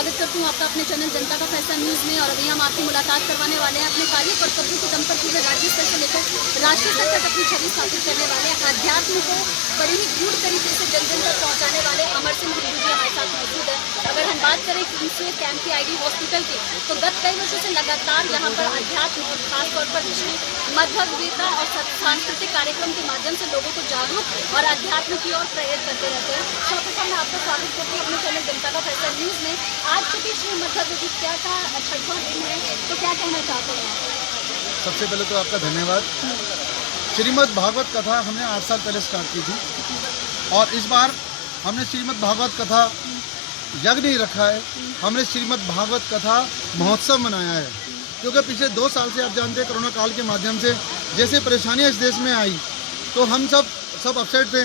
स्वागत करती हूँ आपका अपने चैनल जनता का फैसला न्यूज़ में। और अभी हम आपकी मुलाकात करवाने वाले हैं अपने कार्य कर्तव्यों के दम पर पूरे राज्य स्तर से लेकर राष्ट्रीय स्तर तक अपनी छवि स्थापित करने वाले, अध्यात्म को बड़ी ही गूढ़ तरीके से जन जन तक पहुँचाने वाले अमर सिंह हिंदू जी हमारे साथ मौजूद है। अगर हम बात करें किम्स कैंप की ID हॉस्पिटल की, तो गत कई वर्षों से लगातार यहाँ पर अध्यात्म और खासतौर पर श्री मध्वगीता और सांस्कृतिक कार्यक्रम के माध्यम से लोगों को जागरूक और अध्यात्म की ओर प्रेरित करते रहते हैं। सर्वप्रथम मैं आपका स्वागत करती हूँ अपने चैनल जनता का फैसला न्यूज़ में। आज चूंकि श्री मध्वगीता का 6वां दिन है, तो क्या कहना चाहते हैं? सबसे पहले तो आपका धन्यवाद। श्रीमद् भागवत कथा हमने 8 साल पहले स्टार्ट की थी और इस बार हमने श्रीमद् भागवत कथा यज्ञ नहीं रखा है, हमने श्रीमद् भागवत कथा महोत्सव मनाया है। क्योंकि पिछले 2 साल से आप जानते हैं कोरोना काल के माध्यम से जैसे परेशानियां इस देश में आई, तो हम सब अपसेट थे,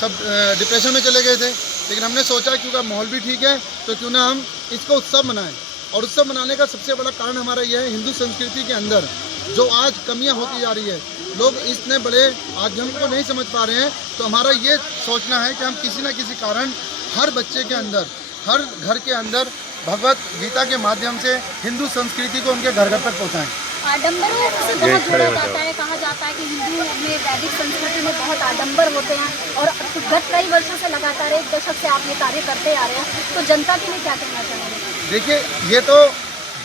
सब डिप्रेशन में चले गए थे। लेकिन हमने सोचा क्योंकि माहौल भी ठीक है तो क्यों ना हम इसको उत्सव मनाएं। और उत्सव मनाने का सबसे बड़ा कारण हमारा यह है, हिंदू संस्कृति के अंदर जो आज कमियां होती जा रही है, लोग इतने बड़े आध्यात्म को नहीं समझ पा रहे हैं। तो हमारा ये सोचना है कि हम किसी न किसी कारण हर बच्चे के अंदर, हर घर के अंदर भगवत गीता के माध्यम से हिंदू संस्कृति को उनके घर घर तक पहुँचाएँ। आडंबरों से बहुत जुड़ा जाता है, कहा जाता है कि हिंदू अपने वैदिक संस्कृति में बहुत आडंबर होते हैं और गत कई वर्षों से लगातार 1 दशक से आप ये कार्य करते आ रहे हैं, तो जनता के लिए क्या कहना चाहेंगे? देखिए, ये तो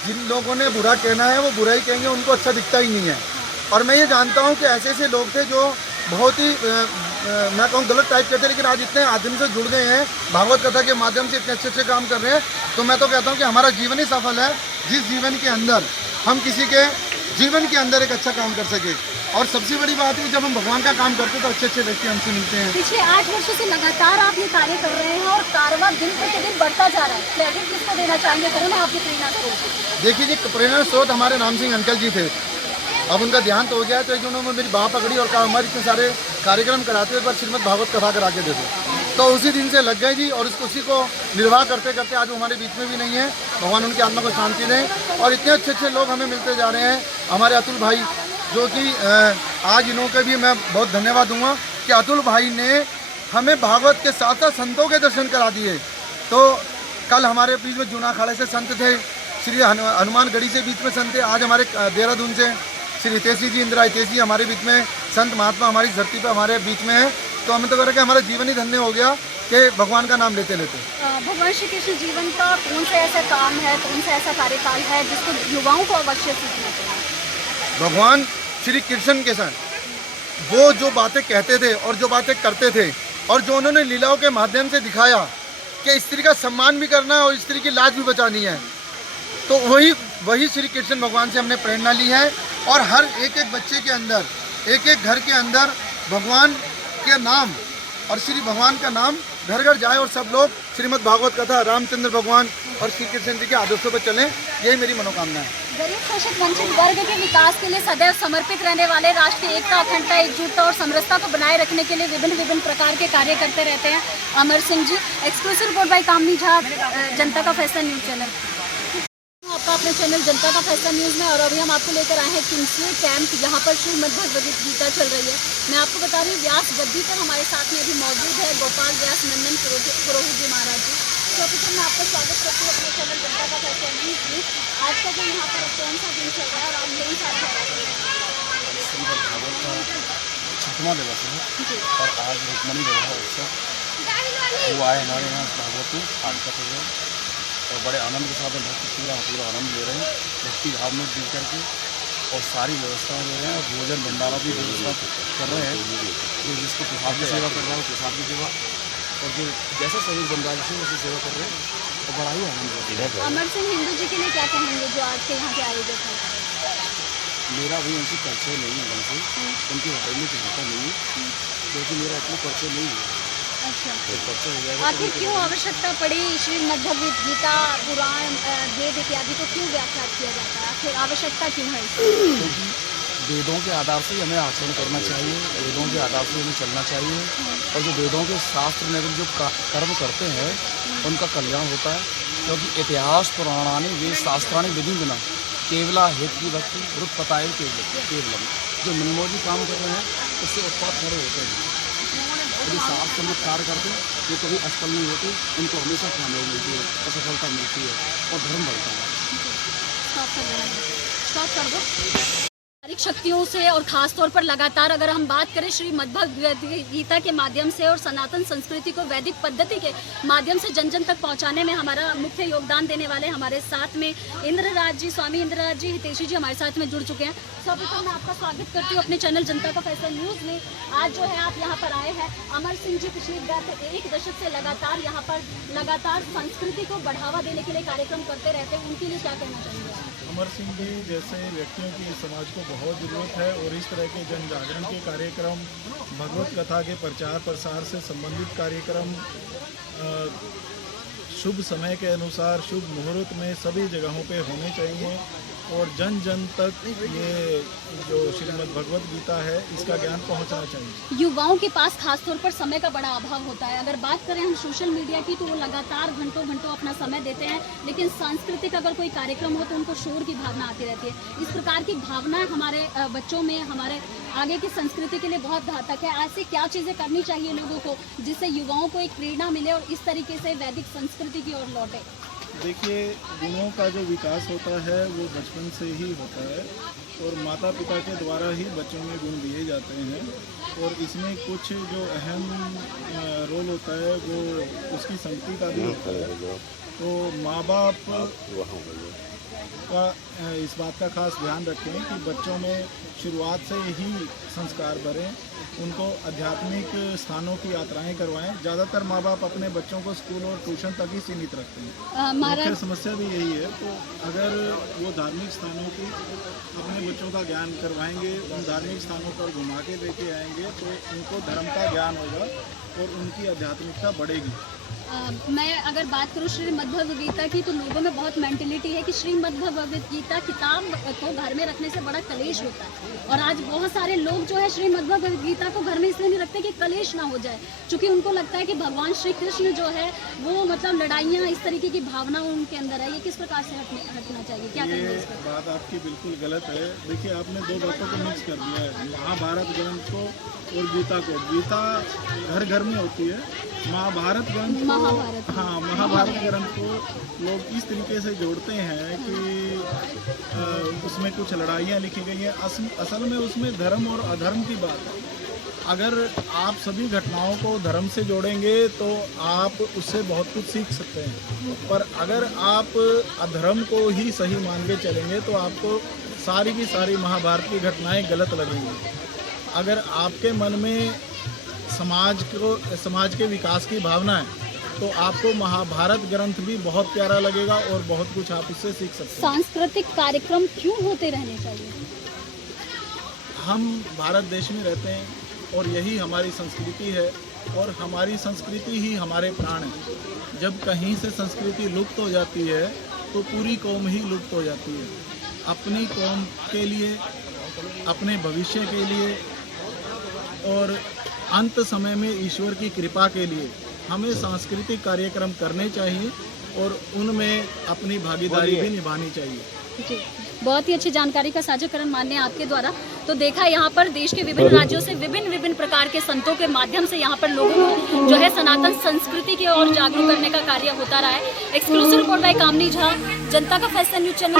जिन लोगों ने बुरा कहना है वो बुरा ही कहेंगे, उनको अच्छा दिखता ही नहीं है। और मैं ये जानता हूँ कि ऐसे ऐसे लोग थे जो बहुत ही मैं कहूँ गलत टाइप के थे, लेकिन आज इतने आदमी से जुड़ गए हैं, भागवत कथा के माध्यम से इतने अच्छे अच्छे काम कर रहे हैं। तो मैं तो कहता हूँ कि हमारा जीवन ही सफल है, जिस जीवन के अंदर हम किसी के जीवन के अंदर एक अच्छा काम कर सके। और सबसे बड़ी बात है, जब हम भगवान का काम करते हैं तो अच्छे अच्छे व्यक्ति हमसे मिलते हैं। पिछले 8 वर्षों से लगातार आप ये कार्य कर रहे हैं और कारवां दिन प्रतिदिन बढ़ता जा रहा है। क्रेडिट किसको देना चाहेंगे? करो ना आपकी प्रेरणा स्रोत। देखिए जी, प्रेरणा स्रोत हमारे राम सिंह अंकल जी थे। अब उनका देहांत हो गया है, तो एक उन्होंने मेरी बाह पकड़ी और कहा हमारे इतने सारे कार्यक्रम कराते हुए पर श्रीमद् भागवत कथा करा के दे दो। तो उसी दिन से लग गए जी, और उसी को निर्वाह करते करते आज वो हमारे बीच में भी नहीं है। भगवान उनकी आत्मा को शांति दें। और इतने अच्छे अच्छे लोग हमें मिलते जा रहे हैं। हमारे अतुल भाई, जो कि आज इन्हों के भी मैं बहुत धन्यवाद दूंगा कि अतुल भाई ने हमें भागवत के साथ साथ संतों के दर्शन करा दिए। तो कल हमारे बीच में जूना अखाड़े से संत थे, श्री हनुमानगढ़ी से बीच में संत थे, आज हमारे देहरादून से श्री हितेशी जी, इंदिरा हितेशी जी हमारे बीच में संत महात्मा हमारी धरती पर हमारे बीच में है। तो हमें तो कह रहे कि हमारा जीवन ही धन्य हो गया कि भगवान का नाम लेते लेते। भगवान श्री कृष्ण जीवन का कौन सा ऐसा काम है, कौन सा ऐसा कार्यकाल है जिसको युवाओं को अवश्य सीखना चाहिए? भगवान श्री कृष्ण के साथ वो जो बातें कहते थे और जो बातें करते थे और जो उन्होंने लीलाओं के माध्यम से दिखाया कि स्त्री का सम्मान भी करना है और स्त्री की लाज भी बचानी है, तो वही श्री कृष्ण भगवान से हमने प्रेरणा ली है। और हर एक एक बच्चे के अंदर, एक एक घर के अंदर भगवान के नाम और श्री भगवान का नाम घर घर जाए और सब लोग श्रीमद् भागवत कथा, रामचंद्र भगवान और श्री कृष्ण जी के आदर्शों पर चलें, यही मेरी मनोकामना है। गरीब शोषित वंचित वर्ग के विकास के लिए सदैव समर्पित रहने वाले, राष्ट्र की एकता, अखंडता, एकजुटता और समरसता को बनाए रखने के लिए विभिन्न प्रकार के कार्य करते रहते हैं Amar Singh ji. Exclusive report by कामनी झा, जनता का फैसला न्यूज चैनल। आपका अपने चैनल जनता का फैसला न्यूज़ में। और अभी हम आपको लेकर आए हैं किम्स कैंप, जहाँ पर श्री मध्वगीता चल रही है। मैं आपको बता रही हूँ, व्यास गद्दी पर हमारे साथ में अभी मौजूद है गोपाल व्यास नंदन पुरोहित जी महाराज जी। तो अभी मैं आपका स्वागत करती हूँ अपने चैनल जनता का फैसला न्यूज़ में। आज का जो यहाँ पर कौन सा दिन चल रहा है और आप कौन सा श्रीमद् भागवत का 6वां दिवस है और आज रुक्मणी विवाह उत्सव वो आए हमारे यहाँ भागवत में आज का प्रोग्राम, और बड़े आनंद के साथ भक्ति पूरा आनंद ले रहे हैं, भक्ति भाव में जुड़ करके, और सारी व्यवस्थाएं ले रहे हैं। और भोजन भंडारा भी व्यवस्था कर रहे हैं, जो जिसको प्रसाद की सेवा कर रहा है प्रसाद की सेवा, और जो जैसा सहयोग बन रहा है वैसे सेवा कर रहे हैं, और बड़ा ही आनंद होता है। अमर सिंह हिंदू जी के लिए क्या कहेंगे जो आज के यहाँ के आयोजक हैं? मेरा भी उनसे परिचय नहीं है, उनसे उनके बारे में जानता नहीं है, क्योंकि मेरा इतना परिचय नहीं है। अच्छा, परिचय हो जाएगा। आखिर क्यों आवश्यकता पड़ी श्री मध्वगीता, पुराण, वेद इत्यादि को क्यों व्याख्यात किया जाता है? आखिर आवश्यकता क्यों है? क्योंकि वेदों के आधार से हमें आचरण करना चाहिए, वेदों के आधार से हमें चलना चाहिए, और जो वेदों के शास्त्र में जो कर्म करते हैं उनका कल्याण होता है। क्योंकि इतिहास पुराणानि वे शास्त्राणि विधि बिना केवला हेत की भक्ति रुत पताए केवलम, जो मनमोजी काम कर रहे हैं उससे उत्पाद खड़े होते हैं। कभी साफ चमत्कार करते, वो कभी असफल नहीं होते, उनको हमेशा कामयाबी मिलती है, असफलता मिलती है और धर्म बढ़ता है। स्टॉप कर दो। पारंपरिक शक्तियों से और खास तौर पर लगातार अगर हम बात करें श्रीमद् भगवद गीता के माध्यम से और सनातन संस्कृति को वैदिक पद्धति के माध्यम से जन जन तक पहुंचाने में हमारा मुख्य योगदान देने वाले हमारे साथ में इंद्रराज जी, स्वामी इंद्रराज जी हितेशी जी हमारे साथ में जुड़ चुके हैं। सर्वप्रथम मैं आपका स्वागत करती हूँ अपने चैनल जनता का फैसला न्यूज़ में। आज जो है आप यहाँ पर आए हैं, अमर सिंह जी पिछले गत 1 दशक से लगातार यहाँ पर संस्कृति को बढ़ावा देने के लिए कार्यक्रम करते रहते हैं, उनके लिए क्या कहना चाहेंगे? अमर सिंह जी जैसे व्यक्तियों की समाज को बहुत ज़रूरत है और इस तरह के जन जागरण के कार्यक्रम, भगवत कथा के प्रचार प्रसार से संबंधित कार्यक्रम शुभ समय के अनुसार शुभ मुहूर्त में सभी जगहों पे होने चाहिए और जन जन तक ये जो श्रीमद् भगवत गीता है इसका ज्ञान पहुंचना चाहिए। युवाओं के पास खास तौर पर समय का बड़ा अभाव होता है। अगर बात करें हम सोशल मीडिया की तो वो लगातार घंटों घंटों अपना समय देते हैं, लेकिन सांस्कृतिक अगर कोई कार्यक्रम हो तो उनको शोर की भावना आती रहती है। इस प्रकार की भावना हमारे बच्चों में, हमारे आगे की संस्कृति के लिए बहुत घातक है। ऐसे क्या चीज़ें करनी चाहिए लोगों को जिससे युवाओं को एक प्रेरणा मिले और इस तरीके से वैदिक संस्कृति की ओर लौटे? देखिए, गुणों का जो विकास होता है वो बचपन से ही होता है और माता पिता के द्वारा ही बच्चों में गुण दिए जाते हैं और इसमें कुछ जो अहम रोल होता है वो उसकी संगति का भी होता है। तो माँ बाप का इस बात का खास ध्यान रखें कि बच्चों में शुरुआत से ही संस्कार भरें, उनको आध्यात्मिक स्थानों की यात्राएं करवाएं। ज़्यादातर माँ बाप अपने बच्चों को स्कूल और ट्यूशन तक ही सीमित रखते हैं। मुख्य समस्या भी यही है। तो अगर वो धार्मिक स्थानों की अपने बच्चों का ज्ञान करवाएंगे, उन धार्मिक स्थानों पर घुमा के लेके आएंगे तो उनको धर्म का ज्ञान होगा और उनकी आध्यात्मिकता बढ़ेगी। मैं अगर बात करूँ श्रीमद् भगवद गीता की तो लोगों में बहुत मेंटलिटी है कि श्रीमद् भगवद गीता किताब को घर में रखने से बड़ा कलेश होता है और आज बहुत सारे लोग जो है श्रीमद् भगवद गीता को घर में इसलिए नहीं रखते कि कलेश ना हो जाए, क्योंकि उनको लगता है कि भगवान श्री कृष्ण जो है वो मतलब लड़ाइयाँ, इस तरीके की भावना उनके अंदर है। ये किस प्रकार से हटना चाहिए, क्या कहेंगे इस पर? बात आपकी बिल्कुल गलत है। देखिए, आपने 2 बातों को मिक्स कर दिया है, महाभारत ग्रंथ को और गीता को। गीता घर घर में होती है, महाभारत ग्रंथ महाभारत ग्रंथ को लोग इस तरीके से जोड़ते हैं कि उसमें कुछ लड़ाइयाँ लिखी गई हैं। असल में उसमें धर्म और अधर्म की बात है। अगर आप सभी घटनाओं को धर्म से जोड़ेंगे तो आप उससे बहुत कुछ सीख सकते हैं, पर अगर आप अधर्म को ही सही मान के चलेंगे तो आपको सारी की सारी महाभारत की घटनाएं गलत लगेंगी। अगर आपके मन में समाज के विकास की भावना है तो आपको महाभारत ग्रंथ भी बहुत प्यारा लगेगा और बहुत कुछ आप उससे सीख सकते हैं। सांस्कृतिक कार्यक्रम क्यों होते रहने चाहिए? हम भारत देश में रहते हैं और यही हमारी संस्कृति है और हमारी संस्कृति ही हमारे प्राण है। जब कहीं से संस्कृति लुप्त हो जाती है तो पूरी कौम ही लुप्त हो जाती है। अपनी कौम के लिए, अपने भविष्य के लिए और अंत समय में ईश्वर की कृपा के लिए हमें सांस्कृतिक कार्यक्रम करने चाहिए और उनमें अपनी भागीदारी भी निभानी चाहिए। जी, बहुत ही अच्छी जानकारी का साझाकरण मान्य आपके द्वारा। तो देखा यहाँ पर देश के विभिन्न राज्यों से विभिन्न प्रकार के संतों के माध्यम से यहाँ पर लोगों को जो है सनातन संस्कृति की ओर जागरूक करने का कार्य होता रहा है। एक्सक्लूसिव रिपोर्ट बाय कामनी झा, जनता का फैसला न्यूज़ चैनल।